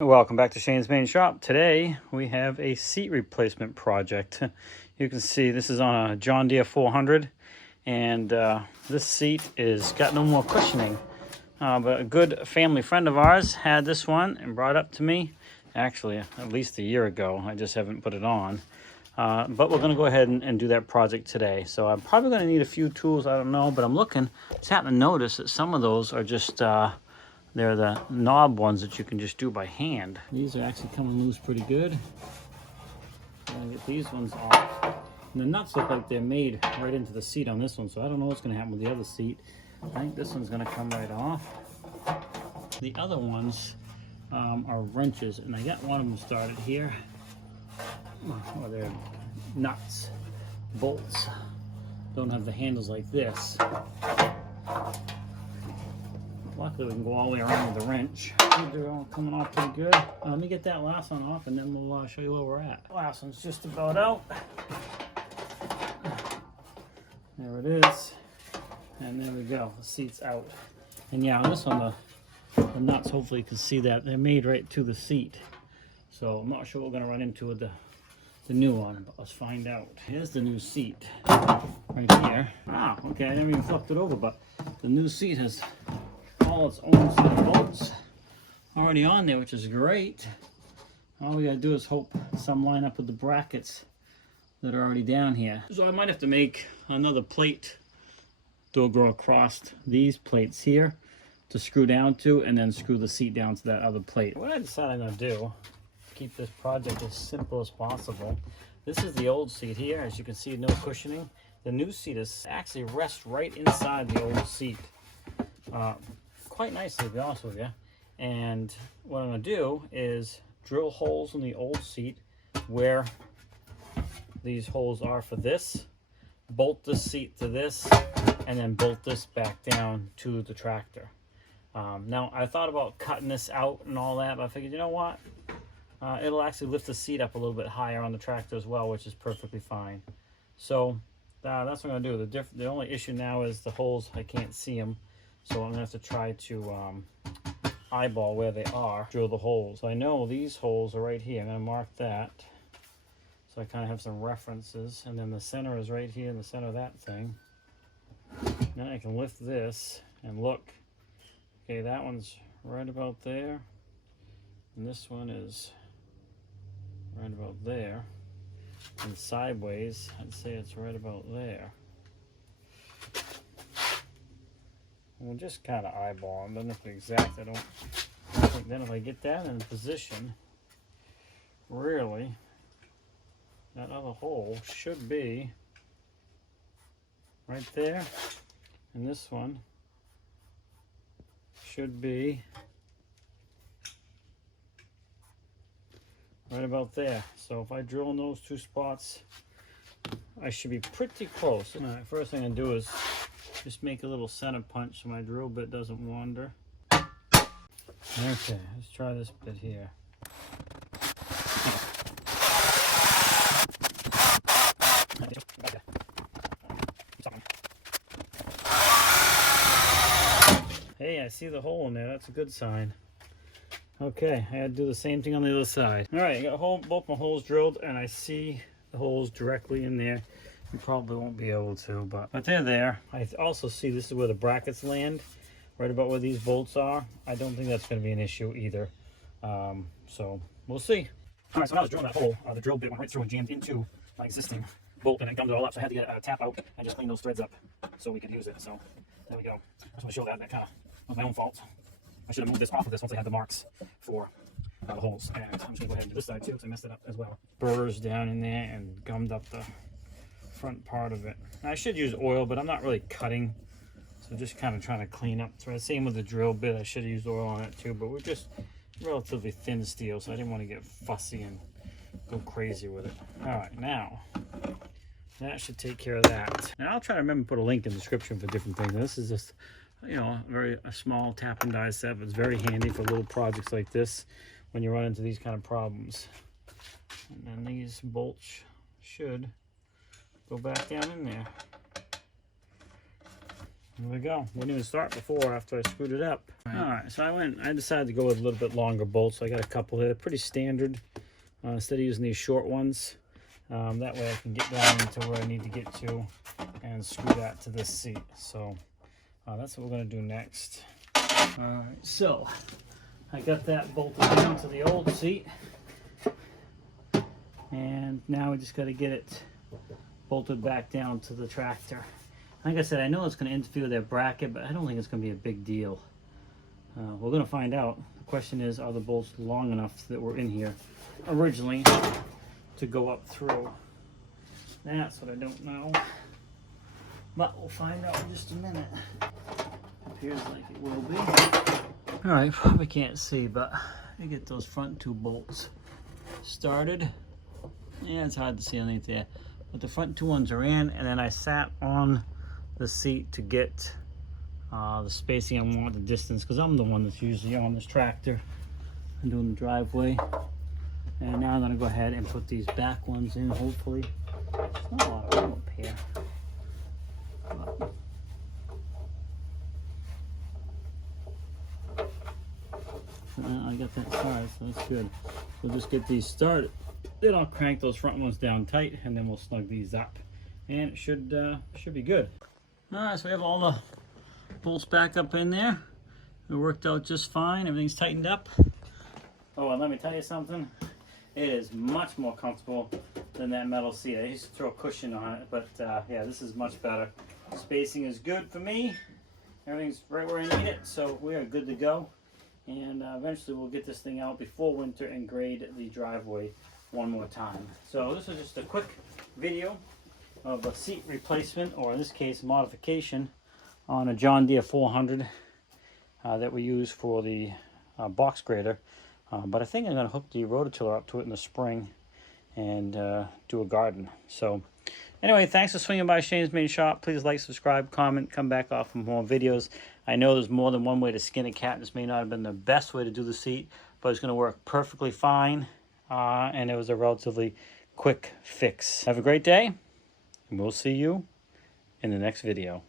Welcome back to Shane's Main Shop. Today we have a seat replacement project. You can see this is on a John Deere 400 and this seat is got no more cushioning. But a good family friend of ours had this one and brought it up to me actually at least a year ago. I just haven't put it on. But we're going to go ahead and do that project today. So I'm probably going to need a few tools, I don't know, but I'm looking, just happened to notice that some of those are just they're the knob ones that you can just do by hand. These are actually coming loose pretty good. I'm gonna get these ones off. And the nuts look like they're made right into the seat on this one, so I don't know what's gonna happen with the other seat. I think this one's gonna come right off. The other ones are wrenches, and I got one of them started here. Oh, they're nuts, bolts. Don't have the handles like this. Luckily, we can go all the way around with the wrench. They're all coming off pretty good. Let me get that last one off, and then we'll show you where we're at. Last one's just about out. There it is. And there we go. The seat's out. And yeah, on this one, the nuts, hopefully you can see that. They're made right to the seat. So I'm not sure what we're going to run into with the new one, but let's find out. Here's the new seat right here. Ah, okay, I never even flipped it over, but the new seat has all its own set of bolts already on there, which is great. All we gotta do is hope some line up with the brackets that are already down here. So I might have to make another plate to go across these plates here to screw down to, and then screw the seat down to that other plate. What I decided I'm gonna do to keep this project as simple as possible. This is the old seat here. As you can see, no cushioning. The new seat is actually rests right inside the old seat. Quite nicely, to be honest with you. And what I'm going to do is drill holes in the old seat where these holes are for this, bolt this seat to this, and then bolt this back down to the tractor. Now, I thought about cutting this out and all that, but I figured, you know what? It'll actually lift the seat up a little bit higher on the tractor as well, which is perfectly fine. So that's what I'm going to do. The only issue now is the holes. I can't see them. So I'm going to have to try to eyeball where they are, drill the holes. So I know these holes are right here. I'm going to mark that. So I kind of have some references. And then the center is right here in the center of that thing. Now I can lift this and look. Okay, that one's right about there. And this one is right about there. And sideways, I'd say it's right about there. We'll just kind of eyeball them, but if exact, I don't think. Then if I get that in position, really, that other hole should be right there, and this one should be right about there. So if I drill in those two spots, I should be pretty close. All right, first thing I do is just make a little center punch so my drill bit doesn't wander. Okay, let's try this bit here. Hey, I see the hole in there. That's a good sign. Okay, I had to do the same thing on the other side. All right, I got both my holes drilled, and I see the holes directly in there. You probably won't be able to, but they're there. I also see this is where the brackets land, right about where these bolts are. I don't think that's going to be an issue either. So we'll see. All right, so when I was drilling that hole, the drill bit went right through and jammed into my existing bolt, and it gummed it all up. So I had to get a tap out and just clean those threads up so we could use it. So there we go. I just want to show that kind of was my own fault. I should have moved this off of this once I had the marks for the holes. And I'm just going to go ahead and do this side too, because I messed it up as well. Burrs down in there and gummed up the front part of it. I should use oil, but I'm not really cutting, so just kind of trying to clean up. So same with the drill bit. I should have used oil on it too, but we're just relatively thin steel, so I didn't want to get fussy and go crazy with it. All right, now that should take care of that. Now I'll try to remember to put a link in the description for different things. This is just, you know, a small tap and die set. It's very handy for little projects like this when you run into these kind of problems. And then these bolts should go back down in there. Here we go. We didn't even start before after I screwed it up. Alright, so I decided to go with a little bit longer bolts. So I got a couple here, pretty standard. Instead of using these short ones. That way I can get down into where I need to get to and screw that to this seat. So that's what we're going to do next. Alright, so I got that bolted down to the old seat. And now we just got to get it bolted back down to the tractor. Like I said, I know it's going to interfere with that bracket, but I don't think it's going to be a big deal. We're going to find out. The question is, are the bolts long enough that were in here originally to go up through? That's what I don't know. But we'll find out in just a minute. Appears like it will be. Alright, probably can't see, but let me get those front two bolts started. Yeah, it's hard to see underneath there. But the front two ones are in, and then I sat on the seat to get the spacing I want, the distance, because I'm the one that's usually on this tractor and doing the driveway. And now I'm going to go ahead and put these back ones in, hopefully. There's not a lot of room up here. I got that started, so that's good. We'll just get these started. Then I'll crank those front ones down tight, and then we'll snug these up. And it should be good. Alright, so we have all the bolts back up in there. It worked out just fine. Everything's tightened up. Oh, and let me tell you something. It is much more comfortable than that metal seat. I used to throw a cushion on it, but yeah, this is much better. Spacing is good for me. Everything's right where I need it, so we are good to go. And eventually we'll get this thing out before winter and grade the driveway one more time. So this was just a quick video of a seat replacement, or in this case modification, on a John Deere 400 that we use for the box grader. But I think I'm going to hook the rototiller up to it in the spring and do a garden. So anyway, thanks for swinging by Shane's Main Shop. Please like, subscribe, comment, come back off for more videos. I know there's more than one way to skin a cat. This may not have been the best way to do the seat, but it's going to work perfectly fine. And it was a relatively quick fix. Have a great day, and we'll see you in the next video.